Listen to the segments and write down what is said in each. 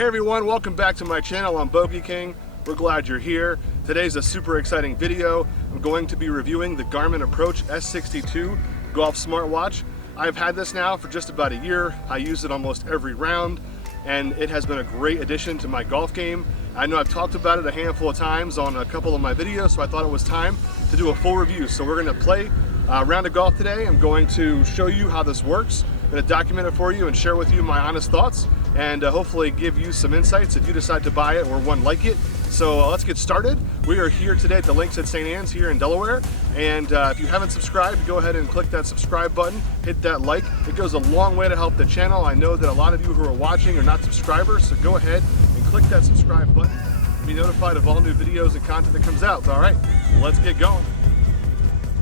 Hey everyone, welcome back to my channel. I'm Bogey King. We're glad you're here. Today's a super exciting video. I'm going to be reviewing the Garmin Approach S62 golf smartwatch. I've had this now for just about a year. I use it almost every round, and it has been a great addition to my golf game. I know I've talked about it a handful of times on a couple of my videos, so I thought it was time to do a full review. So we're going to play a round of golf today. I'm going to show you how this works. I'm going to document it for you and share with you my honest thoughts, and hopefully give you some insights if you decide to buy it or one like it. So let's get started. We are here today at the Links at St. Anne's here in Delaware, and if you haven't subscribed, go ahead and click that subscribe button, hit that like. It goes a long way to help the channel. I know that a lot of you who are watching are not subscribers, so go ahead and click that subscribe button to be notified of all new videos and content that comes out. All right, let's get going.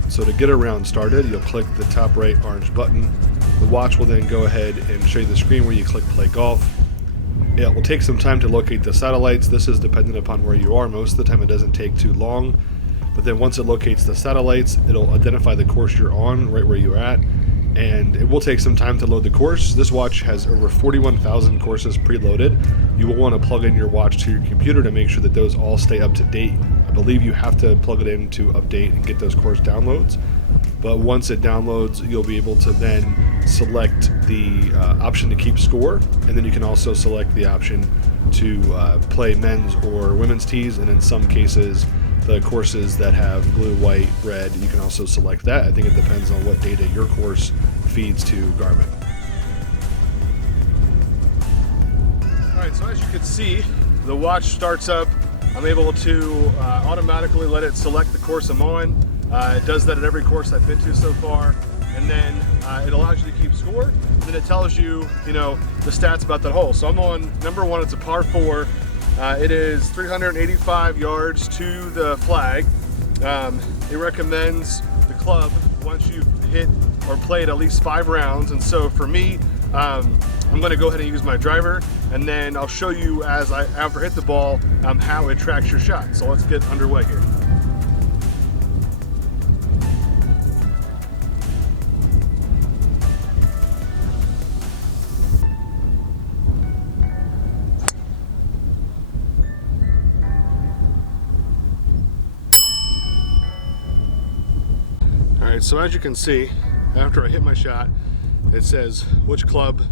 So to get a round started, you'll click the top right orange button. The watch will then go ahead and show you the screen where you click play golf. It will take some time to locate the satellites. This is dependent upon where you are. Most of the time it doesn't take too long, but then once it locates the satellites, it'll identify the course you're on right where you're at, and it will take some time to load the course. This watch has over 41,000 courses preloaded. You will want to plug in your watch to your computer to make sure that those all stay up to date. I believe you have to plug it in to update and get those course downloads. But once it downloads, you'll be able to then select the option to keep score, and then you can also select the option to play men's or women's tees, and in some cases the courses that have blue, white, red, you can also select that. I think it depends on what data your course feeds to Garmin. Alright, so as you can see, the watch starts up. I'm able to automatically let it select the course I'm on. It does that at every course I've been to so far, and then it allows you to keep score, and then it tells you, the stats about that hole. So I'm on number one. It's a par 4. It is 385 yards to the flag. It recommends the club once you've hit or played at least 5 rounds, and so for me, I'm going to go ahead and use my driver, and then I'll show you as I ever hit the ball how it tracks your shot. So let's get underway here. Alright, so as you can see, after I hit my shot, it says which club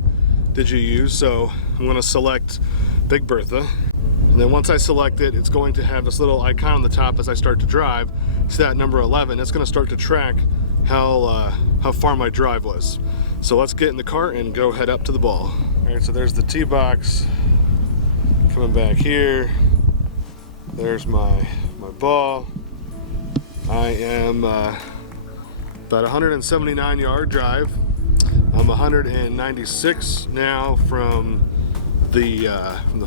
did you use. So I'm going to select Big Bertha, and then once I select it, it's going to have this little icon on the top as I start to drive. It's that number 11. It's going to start to track how far my drive was. So let's get in the car and go head up to the ball. Alright, so there's the tee box. Coming back here, there's my ball. I am about 179 yard drive. I'm 196 now from the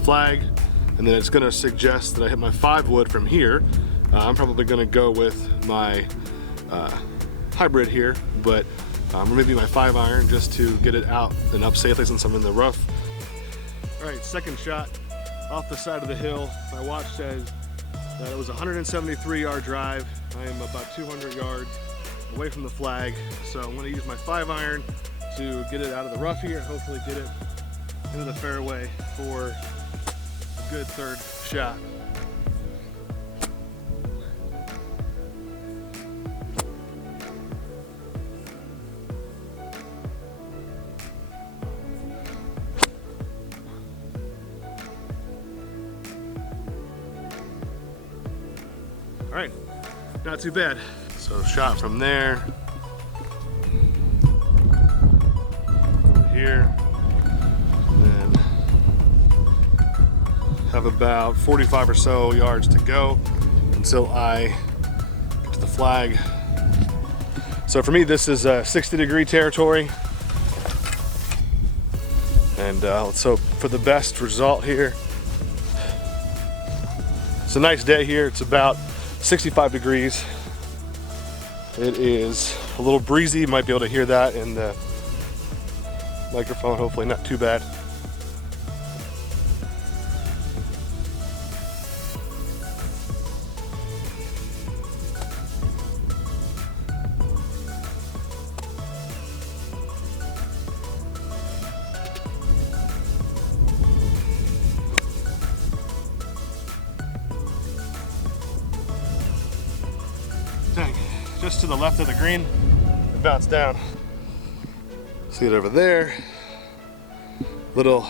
flag, and then it's going to suggest that I hit my 5 wood from here. I'm probably going to go with my hybrid here, but maybe my 5 iron just to get it out and up safely since I'm in the rough. All right, second shot off the side of the hill. My watch says that it was a 173 yard drive. I am about 200 yards away from the flag, so I'm going to use my 5 iron to get it out of the rough here and hopefully get it into the fairway for a good third shot. All right, not too bad. So shot from there, over here, and then have about 45 or so yards to go until I get to the flag. So for me, this is 60-degree territory, and let's hope for the best result here. It's a nice day here. It's about 65 degrees. It is a little breezy. You might be able to hear that in the microphone, hopefully not too bad. just to the left of the green and bounce down. See it over there. Little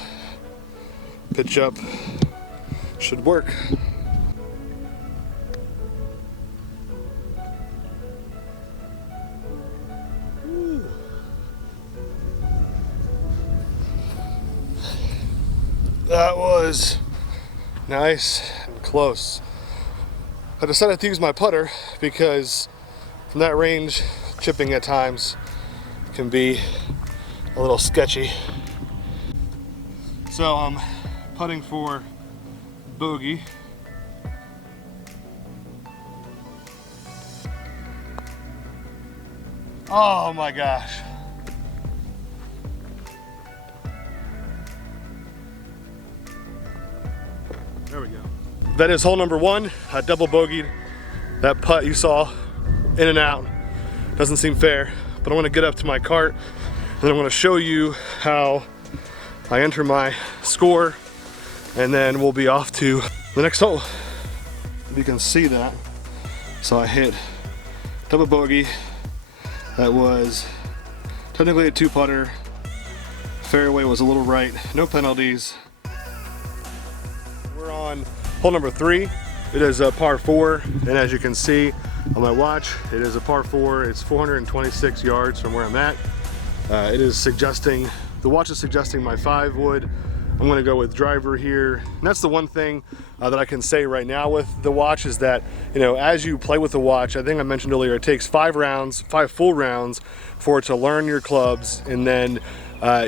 pitch up should work. Ooh. That was nice and close. I decided to use my putter because from that range, chipping at times can be a little sketchy. So I'm putting for bogey. Oh my gosh. There we go. That is hole number one. I double bogeyed. That putt you saw in and out. Doesn't seem fair, but I want to get up to my cart and then I want to show you how I enter my score, and then we'll be off to the next hole. You can see that. So I hit double bogey. That was technically a 2-putter. Fairway was a little right. No penalties. We're on hole number 3. It is a par 4, and as you can see on my watch, it is a par 4. It's 426 yards from where I'm at. It is suggesting, the watch is suggesting my 5 wood. I'm gonna go with driver here. And that's the one thing that I can say right now with the watch is that, you know, as you play with the watch, I think I mentioned earlier, it takes 5 full rounds for it to learn your clubs, and then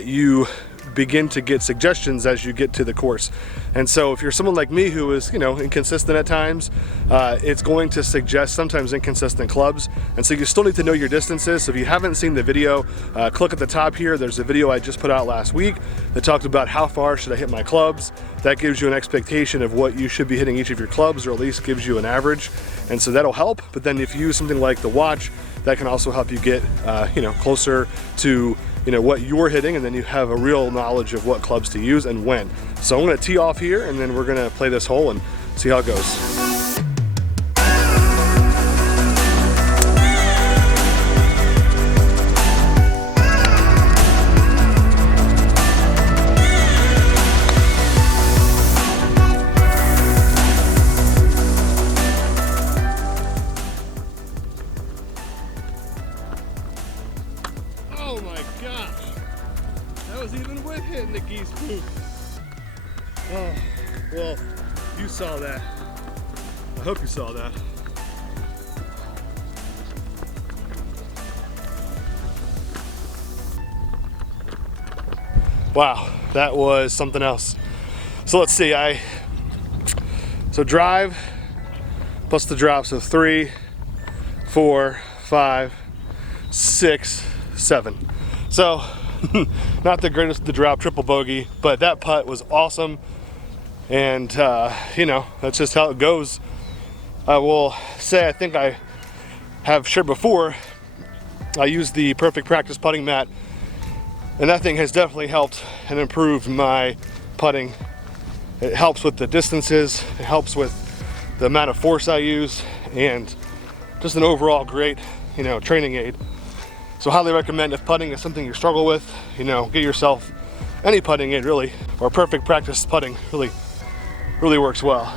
you begin to get suggestions as you get to the course. And so if you're someone like me who is, you know, inconsistent at times, it's going to suggest sometimes inconsistent clubs. And so you still need to know your distances. So if you haven't seen the video, click at the top here. There's a video I just put out last week that talked about how far should I hit my clubs. That gives you an expectation of what you should be hitting each of your clubs, or at least gives you an average. And so that'll help. But then if you use something like the watch, that can also help you get, you know, closer to, you know, what you're hitting, and then you have a real knowledge of what clubs to use and when. So I'm gonna tee off here, and then we're gonna play this hole and see how it goes. Oh my gosh, that was even with hitting the geese poop. Oh, well, you saw that. I hope you saw that. Wow, that was something else. So let's see, so drive plus the drop, so 3, 4, 5, 6, 7. So not the greatest the drop, triple bogey, but that putt was awesome. And you know, that's just how it goes. I will say, I think I have shared before, I use the Perfect Practice putting mat, and that thing has definitely helped and improved my putting. It helps with the distances, it helps with the amount of force I use, and just an overall great, you know, training aid. So highly recommend, if putting is something you struggle with, you know, get yourself any putting aid really, or Perfect Practice putting really works well.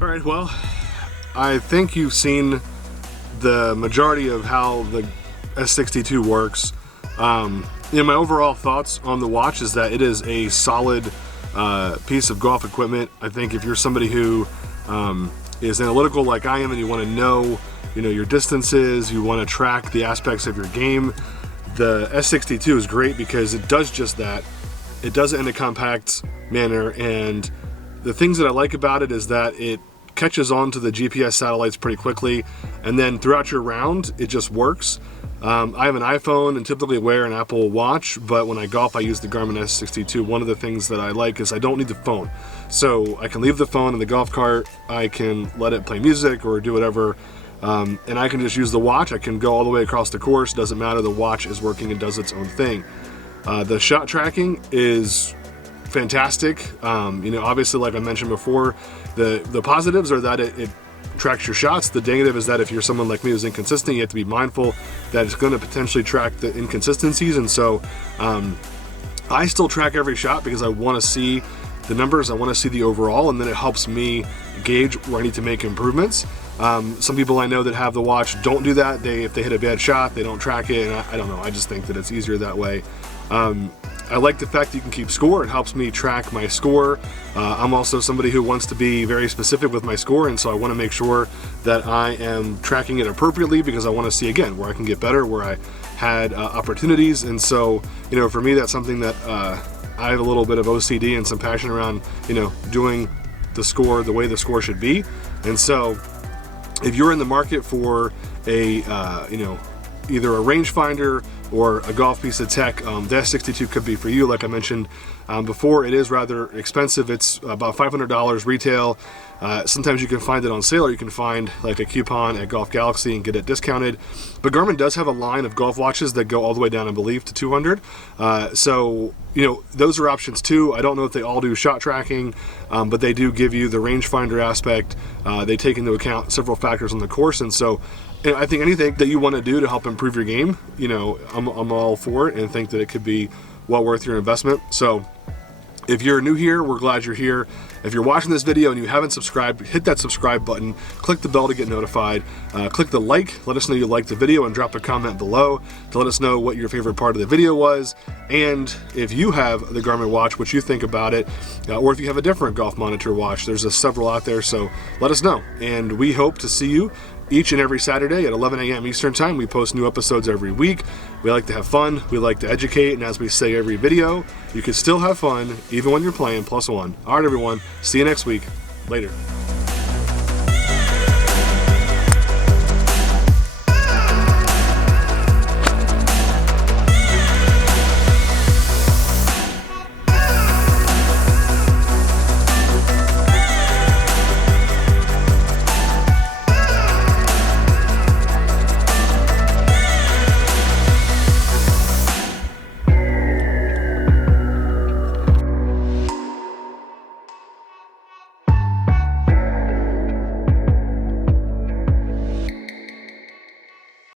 All right, well, I think you've seen the majority of how the S62 works. You know, my overall thoughts on the watch is that it is a solid piece of golf equipment. I think if you're somebody who is analytical like I am, and you want to know, you know, your distances, you want to track the aspects of your game, the S62 is great because it does just that. It does it in a compact manner, and the things that I like about it is that it catches on to the GPS satellites pretty quickly, and then throughout your round it just works. I have an iPhone and typically wear an Apple Watch, but when I golf I use the Garmin S62. One of the things that I like is I don't need the phone. So I can leave the phone in the golf cart, I can let it play music or do whatever, and I can just use the watch. I can go all the way across the course, doesn't matter, the watch is working and does its own thing. The shot tracking is fantastic. You know, obviously, like I mentioned before, the positives are that it tracks your shots. The negative is that if you're someone like me who's inconsistent, you have to be mindful that it's going to potentially track the inconsistencies. And so I still track every shot because I want to see the numbers, I want to see the overall, and then it helps me gauge where I need to make improvements. Some people I know that have the watch don't do that. If they hit a bad shot, they don't track it, and I don't know, I just think that it's easier that way. I like the fact that you can keep score. It helps me track my score. I'm also somebody who wants to be very specific with my score, and so I want to make sure that I am tracking it appropriately because I want to see, again, where I can get better, where I had opportunities. And so, you know, for me, that's something that I have a little bit of OCD and some passion around, you know, doing the score the way the score should be. And so if you're in the market for a, you know, either a rangefinder or a golf piece of tech, the S62 could be for you. Like I mentioned before, it is rather expensive. It's about $500 retail. Sometimes you can find it on sale, or you can find like a coupon at Golf Galaxy and get it discounted. But Garmin does have a line of golf watches that go all the way down, I believe, to $200. So, you know, those are options too. I don't know if they all do shot tracking, but they do give you the rangefinder aspect. They take into account several factors on the course, and so I think anything that you want to do to help improve your game, you know, I'm all for it, and think that it could be well worth your investment. So if you're new here, we're glad you're here. If you're watching this video and you haven't subscribed, hit that subscribe button, click the bell to get notified, click the like, let us know you liked the video, and drop a comment below to let us know what your favorite part of the video was. And if you have the Garmin watch, what you think about it, or if you have a different golf monitor watch, there's several out there, so let us know. And we hope to see you each and every Saturday at 11 a.m. Eastern Time. We post new episodes every week. We like to have fun, we like to educate, and as we say every video, you can still have fun even when you're playing +1. All right, everyone, see you next week. Later.